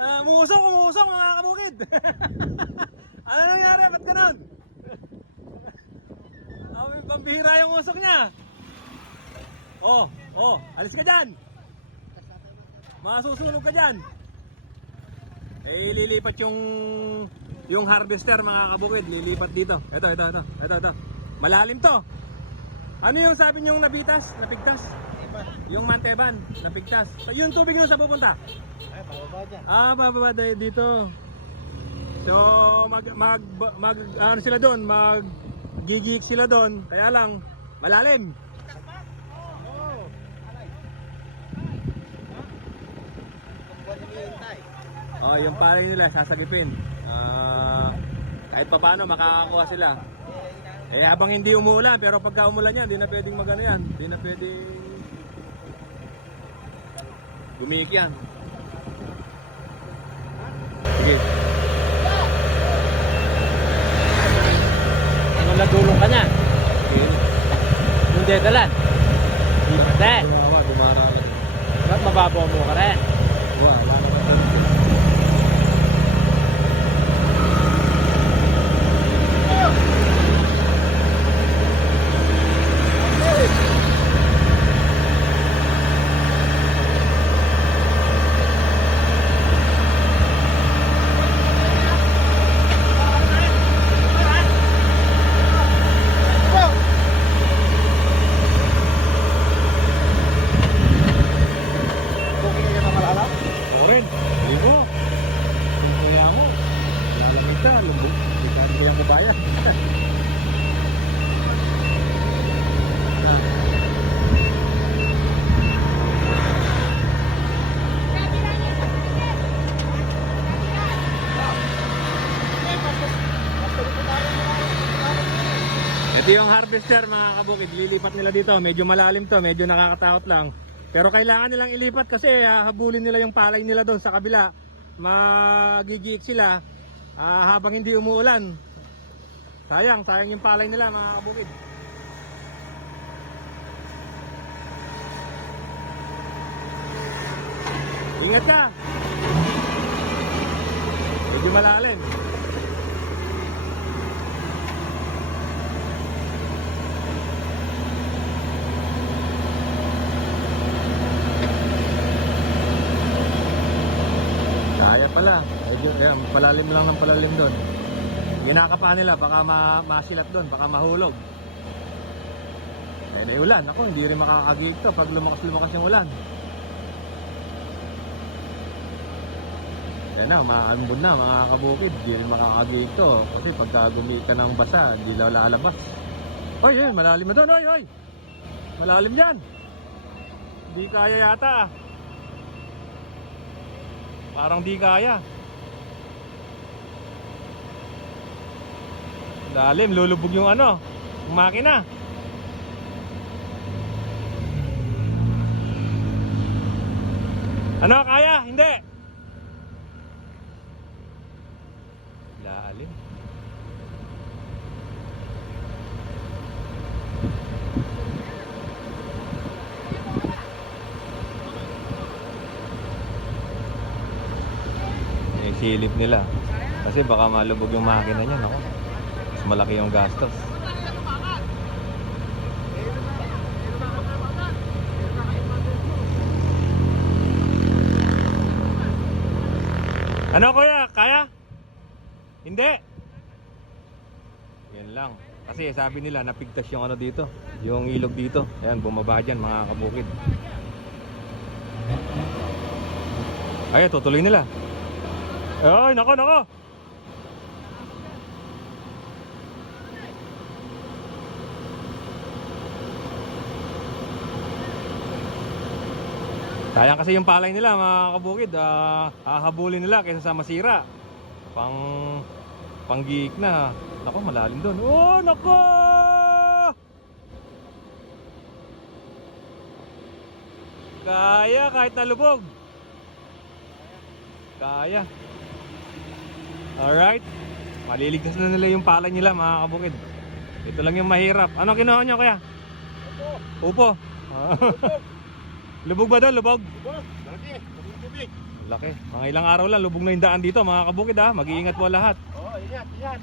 Ah, umusok, umusok mga kabukid. ano nangyari? Ba't ganun? Oh, pambihira yung usok niya. Oh, oh, alis ka dyan. Masusunog ka dyan. Eh, lilipat yung yung harvester mga kabukid, lilipat dito. Ito, ito, ito, ito, ito. Malalim to. Ano yung sabi niyong nabitas, napigtas? Yung manteban, napigtas. Yung tubig nun sa pupunta? Ay, pababa dyan. Ah, bababa tayo dito. So, mag, mag, mag, ano sila doon, mag, gigik sila doon. Kaya lang, malalim. Hinihintay. Oh, yung palay nila, sasagipin. Ah, kahit pa paano, makakakuha sila. Eh, habang hindi umuulan, pero pagka umulan yan, hindi na pwedeng magano yan. Hindi na pwedeng gumik yan. Nagulong ka niya? Yung dedalan. Hindi. Gumawa, gumara lang. Ba't mababaw mo ka rin? Wala naman. Booking ka na malala? Ako rin. Hindi mo. Kung kaya mo, lalamig ka, lumbog. Hindi ka rin kayang kabaya. Ito yung harvester mga kabukid, lilipat nila dito. Medyo malalim to, medyo nakakatakot lang. Pero kailangan nilang ilipat kasi hahabulin nila yung palay nila doon sa kabila. Magigiik sila ah, habang hindi umuulan. Sayang, sayang yung palay nila mga kabukid. Ingat ka! Medyo malalim. Kaya pala. Medyo, ayan, palalim lang ng palalim doon. Ginakapahan nila, baka ma masilat doon, baka mahulog. Eh, may ulan. Ako, hindi rin makakagig to pag lumakas-lumakas yung ulan. Yan na, maambon na, mga kabukid. Hindi rin makakagig to. Kasi pagka gumita ng basa, hindi lalabas. Hoy, yun, malalim na doon. Hoy, hoy! Malalim yan. Hindi kaya yata. Parang di kaya. Lalim, lulubog yung ano, makina. Ano, kaya? Hindi. Lalim. Silip nila. Kasi baka malubog yung makina niya, no? Mas malaki yung gastos. Ano kuya? Kaya? Hindi. Yan lang. Kasi sabi nila napigtas yung ano dito, yung ilog dito. Ayan, bumaba dyan mga kabukid. Ay, tutuloy nila. Ay, nako, nako. Sayang kasi yung palay nila mga kabukid, ah, hahabulin nila kaysa sa masira. Pang panggiik na. Nako, malalim doon. Oh, nako! Kaya kahit nalubog. Kaya. Alright. Maliligtas na nila yung palay nila mga kabukid. Ito lang yung mahirap. Ano kinuha nyo kaya? Upo. Lubog ba doon? Lubog? Lagi. Tubig, tubig. Laki. Mga ilang araw lang, lubog na yung daan dito mga kabukid ha. Mag-iingat po lahat. Oo, ingat, ingat.